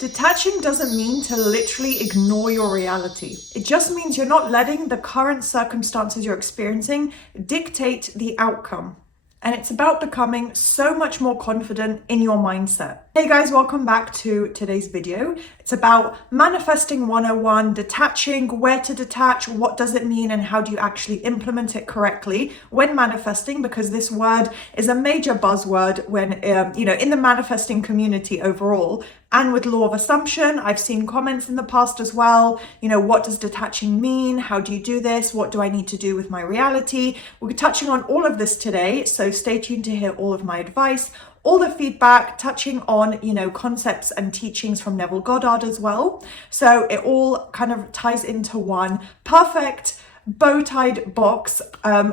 Detaching doesn't mean to literally ignore your reality. It just means you're not letting the current circumstances you're experiencing dictate the outcome. And it's about becoming so much more confident in your mindset. Hey guys, welcome back to today's video. It's about manifesting 101, detaching, where to detach, what does it mean, and how do you actually implement it correctly when manifesting, because this word is a major buzzword when, in the manifesting community overall. And with law of assumption, I've seen comments in the past as well. What does detaching mean? How do you do this? What do I need to do with my reality? We're touching on all of this today, so stay tuned to hear all of my advice, all the feedback, touching on, concepts and teachings from Neville Goddard as well. So it all kind of ties into one perfect bow-tied box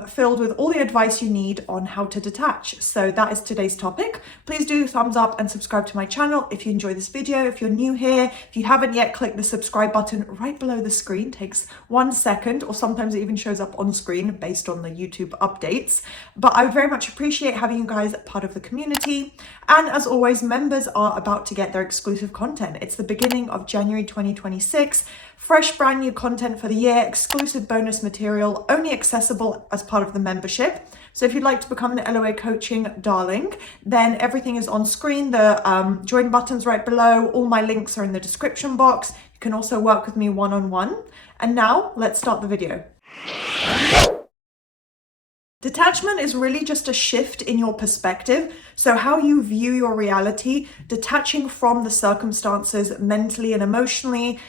filled with all the advice you need on how to detach. So that is today's topic. Please do thumbs up and subscribe to my channel if you enjoy this video. If you're new here, if you haven't yet, click the subscribe button right below the screen. It takes 1 second, or sometimes it even shows up on screen based on the YouTube updates. But I very much appreciate having you guys part of the community. And as always, members are about to get their exclusive content. It's the beginning of January 2026. Fresh, brand new content for the year, exclusive bonus material, only accessible as part of the membership. So if you'd like to become an LOA coaching darling, then everything is on screen. The join button's right below. All my links are in the description box. You can also work with me one-on-one. And now let's start the video. Detachment is really just a shift in your perspective. So how you view your reality, detaching from the circumstances mentally and emotionally.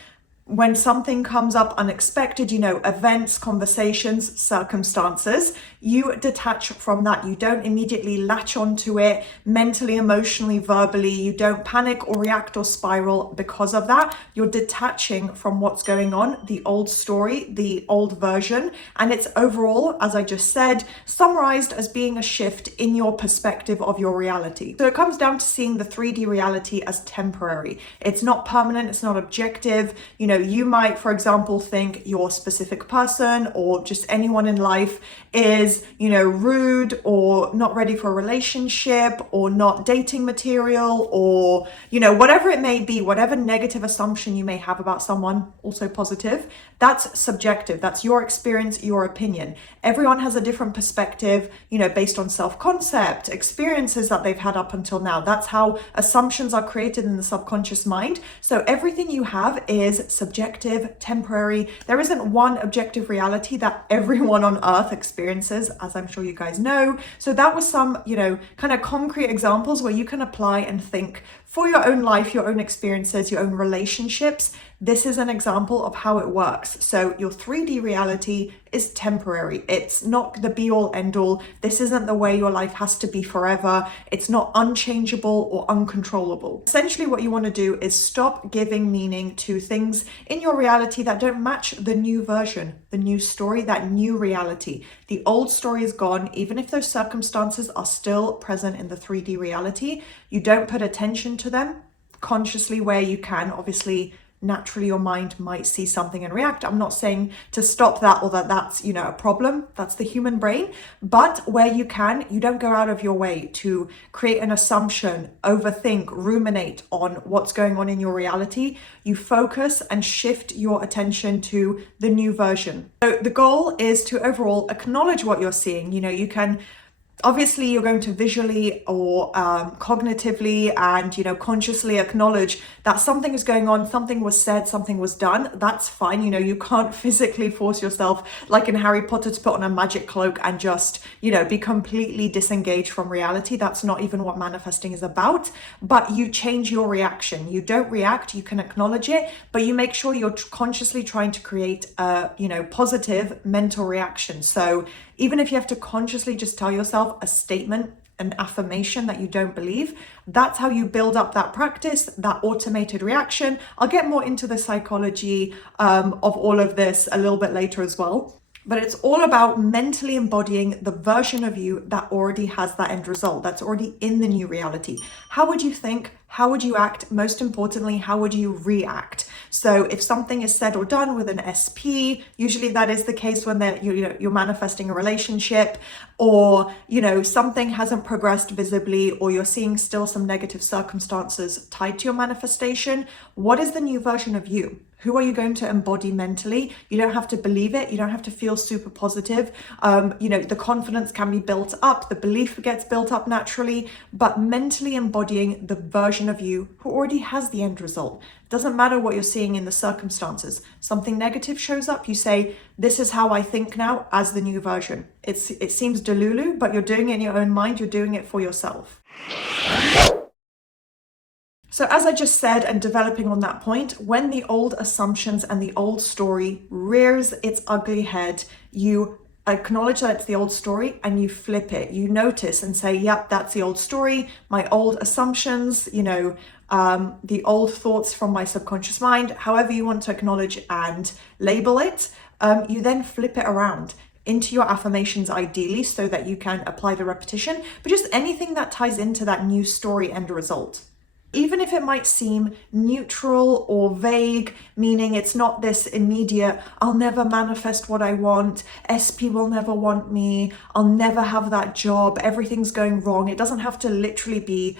When something comes up unexpected, events, conversations, circumstances, you detach from that. You don't immediately latch onto it mentally, emotionally, verbally. You don't panic or react or spiral because of that. You're detaching from what's going on, the old story, the old version. And it's overall, as I just said, summarized as being a shift in your perspective of your reality. So it comes down to seeing the 3D reality as temporary. It's not permanent. It's not objective. You might, for example, think your specific person or just anyone in life is, rude or not ready for a relationship or not dating material or, whatever it may be, whatever negative assumption you may have about someone, also positive, that's subjective. That's your experience, your opinion. Everyone has a different perspective, based on self-concept, experiences that they've had up until now. That's how assumptions are created in the subconscious mind. So everything you have is subjective, temporary. There isn't one objective reality that everyone on earth experiences, as I'm sure you guys know. So that was some, kind of concrete examples where you can apply and think for your own life, your own experiences, your own relationships. This is an example of how it works. So your 3D reality is temporary. It's not the be all end all. This isn't the way your life has to be forever. It's not unchangeable or uncontrollable. Essentially, what you want to do is stop giving meaning to things in your reality that don't match the new version, the new story, that new reality. The old story is gone. Even if those circumstances are still present in the 3D reality, you don't put attention to them consciously where you can. Obviously, naturally your mind might see something and react. I'm not saying to stop that or that's a problem. That's the human brain. But where you can, you don't go out of your way to create an assumption, overthink, ruminate on what's going on in your reality. You focus and shift your attention to the new version. So the goal is to overall acknowledge what you're seeing. You can obviously, you're going to visually or cognitively and, consciously acknowledge that something is going on, something was said, something was done. That's fine. You can't physically force yourself like in Harry Potter to put on a magic cloak and just, be completely disengaged from reality. That's not even what manifesting is about. But you change your reaction. You don't react. You can acknowledge it, but you make sure you're consciously trying to create a, positive mental reaction. So even if you have to consciously just tell yourself a statement, an affirmation that you don't believe, that's how you build up that practice, that automated reaction. I'll get more into the psychology of all of this a little bit later as well. But it's all about mentally embodying the version of you that already has that end result, that's already in the new reality. How would you think? How would you act? Most importantly, how would you react? So if something is said or done with an SP, usually that is the case when you're manifesting a relationship, or something hasn't progressed visibly, or you're seeing still some negative circumstances tied to your manifestation. What is the new version of you? Who are you going to embody mentally? You don't have to believe it. You don't have to feel super positive. The confidence can be built up. The belief gets built up naturally, but mentally embodying the version of you who already has the end result. Doesn't matter what you're seeing in the circumstances. Something negative shows up, you say, this is how I think now as the new version. It seems delulu, but you're doing it in your own mind. You're doing it for yourself. So as I just said, and developing on that point, when the old assumptions and the old story rears its ugly head, you acknowledge that it's the old story and you flip it. You notice and say, yep, that's the old story. My old assumptions, the old thoughts from my subconscious mind, however you want to acknowledge and label it, you then flip it around into your affirmations, ideally, so that you can apply the repetition, but just anything that ties into that new story end result. Even if it might seem neutral or vague, meaning it's not this immediate, I'll never manifest what I want, SP will never want me, I'll never have that job, everything's going wrong. It doesn't have to literally be,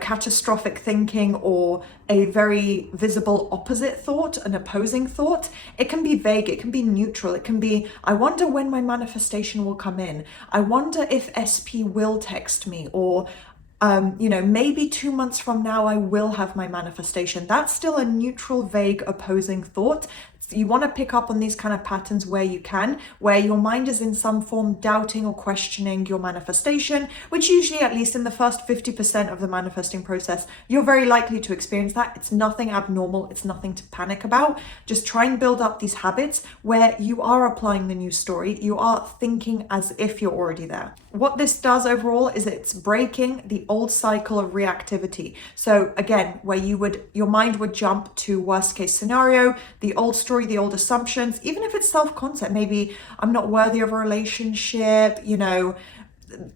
catastrophic thinking or a very visible opposite thought, an opposing thought. It can be vague, it can be neutral, it can be, I wonder when my manifestation will come in. I wonder if SP will text me, or maybe 2 months from now, I will have my manifestation. That's still a neutral, vague, opposing thought. You want to pick up on these kind of patterns where you can, where your mind is in some form doubting or questioning your manifestation, which usually, at least in the first 50% of the manifesting process, you're very likely to experience that. It's nothing abnormal. It's nothing to panic about. Just try and build up these habits where you are applying the new story. You are thinking as if you're already there. What this does overall is it's breaking the old cycle of reactivity. So again, where your mind would jump to worst case scenario, the old story, the old assumptions, even if it's self-concept, maybe I'm not worthy of a relationship,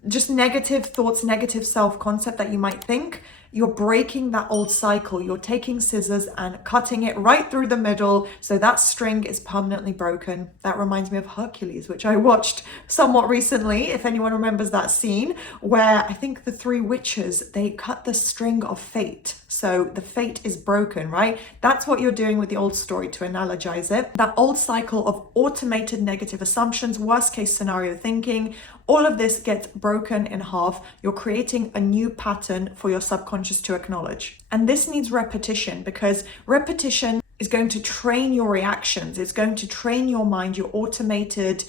just negative thoughts, negative self-concept that you might think. You're breaking that old cycle. You're taking scissors and cutting it right through the middle, so that string is permanently broken. That reminds me of Hercules, which I watched somewhat recently, if anyone remembers that scene, where I think the three witches, they cut the string of fate. So the fate is broken, right? That's what you're doing with the old story, to analogize it. That old cycle of automated negative assumptions, worst case scenario thinking, all of this gets broken in half. You're creating a new pattern for your subconscious to acknowledge. And this needs repetition, because repetition is going to train your reactions. It's going to train your mind, your automated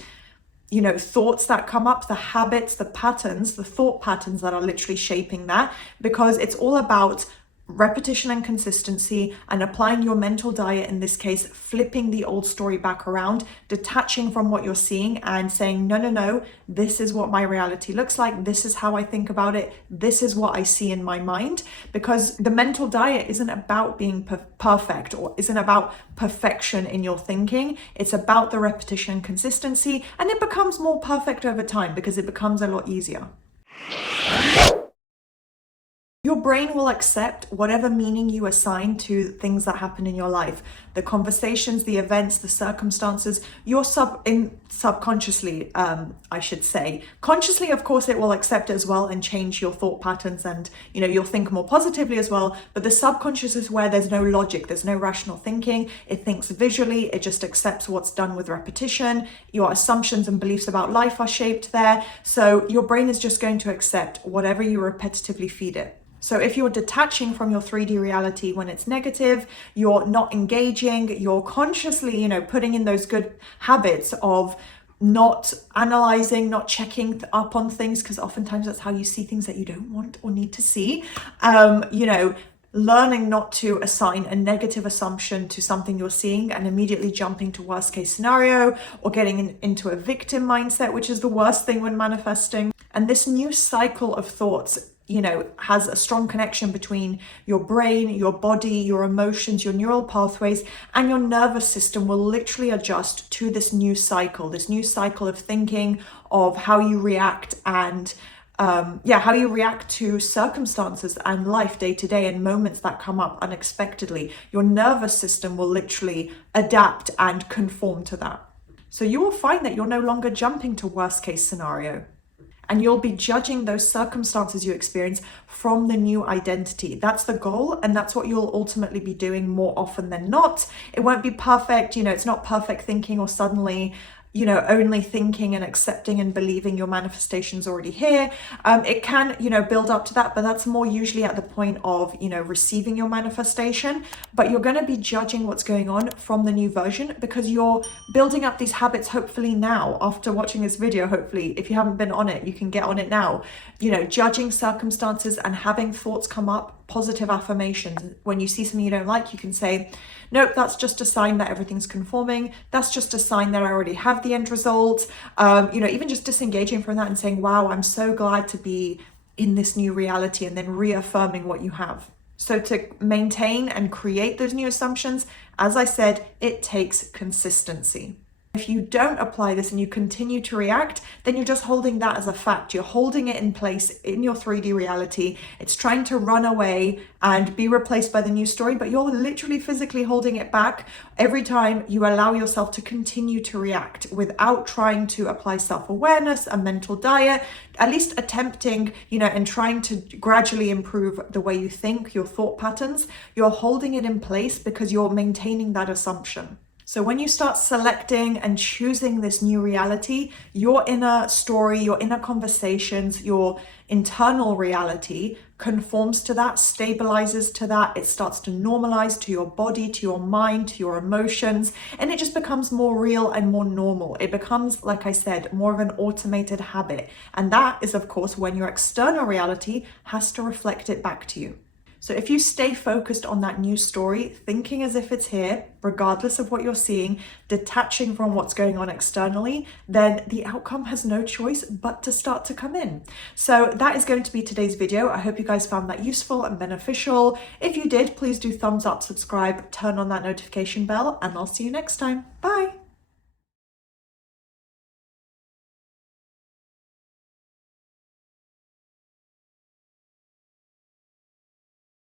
thoughts that come up, the habits, the patterns, the thought patterns that are literally shaping that, because it's all about repetition and consistency, and applying your mental diet, in this case, flipping the old story back around, detaching from what you're seeing and saying, no, this is what my reality looks like. This is how I think about it. This is what I see in my mind. Because the mental diet isn't about being perfect, or isn't about perfection in your thinking. It's about the repetition and consistency, and it becomes more perfect over time because it becomes a lot easier. Your brain will accept whatever meaning you assign to things that happen in your life. The conversations, the events, the circumstances, subconsciously, I should say. Consciously, of course, it will accept it as well and change your thought patterns, and you'll think more positively as well. But the subconscious is where there's no logic, there's no rational thinking. It thinks visually, it just accepts what's done with repetition. Your assumptions and beliefs about life are shaped there. So your brain is just going to accept whatever you repetitively feed it. So if you're detaching from your 3D reality when it's negative, you're not engaging, you're consciously, putting in those good habits of not analyzing, not checking up on things, because oftentimes that's how you see things that you don't want or need to see. Learning not to assign a negative assumption to something you're seeing and immediately jumping to worst case scenario, or getting into a victim mindset, which is the worst thing when manifesting. And this new cycle of thoughts has a strong connection between your brain, your body, your emotions, your neural pathways, and your nervous system will literally adjust to this new cycle of thinking, of how you react, and how you react to circumstances and life day to day and moments that come up unexpectedly. Your nervous system will literally adapt and conform to that. So you will find that you're no longer jumping to worst case scenario. And you'll be judging those circumstances you experience from the new identity. That's the goal, and that's what you'll ultimately be doing more often than not. It won't be perfect, it's not perfect thinking or suddenly only thinking and accepting and believing your manifestation's already here. It can, build up to that, but that's more usually at the point of, receiving your manifestation. But you're going to be judging what's going on from the new version because you're building up these habits, hopefully now, after watching this video. Hopefully, if you haven't been on it, you can get on it now. Judging circumstances and having thoughts come up, positive affirmations. When you see something you don't like, you can say, nope, that's just a sign that everything's conforming. That's just a sign that I already have the end result. Even just disengaging from that and saying, wow, I'm so glad to be in this new reality, and then reaffirming what you have. So to maintain and create those new assumptions, as I said, it takes consistency. If you don't apply this and you continue to react, then you're just holding that as a fact. You're holding it in place in your 3D reality. It's trying to run away and be replaced by the new story, but you're literally physically holding it back every time you allow yourself to continue to react without trying to apply self-awareness, a mental diet, at least attempting, and trying to gradually improve the way you think, your thought patterns. You're holding it in place because you're maintaining that assumption. So when you start selecting and choosing this new reality, your inner story, your inner conversations, your internal reality conforms to that, stabilizes to that. It starts to normalize to your body, to your mind, to your emotions, and it just becomes more real and more normal. It becomes, like I said, more of an automated habit. And that is, of course, when your external reality has to reflect it back to you. So if you stay focused on that new story, thinking as if it's here, regardless of what you're seeing, detaching from what's going on externally, then the outcome has no choice but to start to come in. So that is going to be today's video. I hope you guys found that useful and beneficial. If you did, please do thumbs up, subscribe, turn on that notification bell, and I'll see you next time. Bye.